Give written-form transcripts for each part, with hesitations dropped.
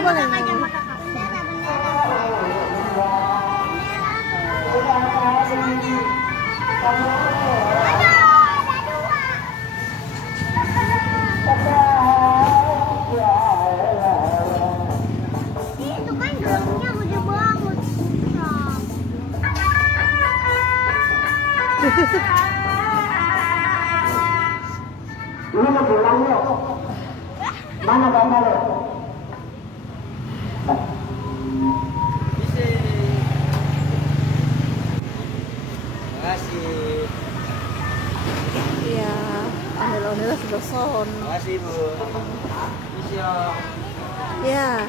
nggak boleh. Itu kan gelangnya gede banget. Ini mau gelangnya. Mana gambarnya? Makasih. Iya, ondel-ondel sudah son. Makasih, Bu. Bisa. Iya.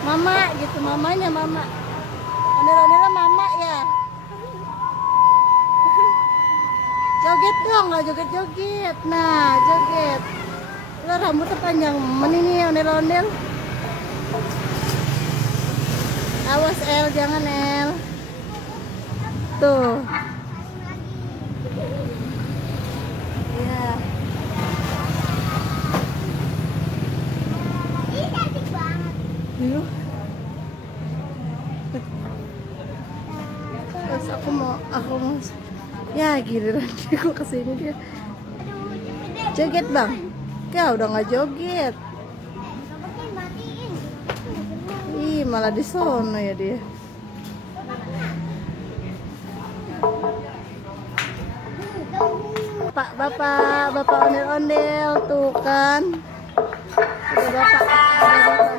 Mama gitu, mamanya mama. Ondel-ondelnya mama ya. Joget dong, nggak joget-joget. Nah, joget. Lo rambutnya panjang, ini ondel-ondel. Awas El, jangan El. Tuh. Ya. Ini cantik banget. Lu. Terus aku mau ya giliran aku kesini dia. Joget bang, kau udah nggak joget. Ih malah di sono ya dia. Bapak ondel-ondel tuh kan. Udah bapak.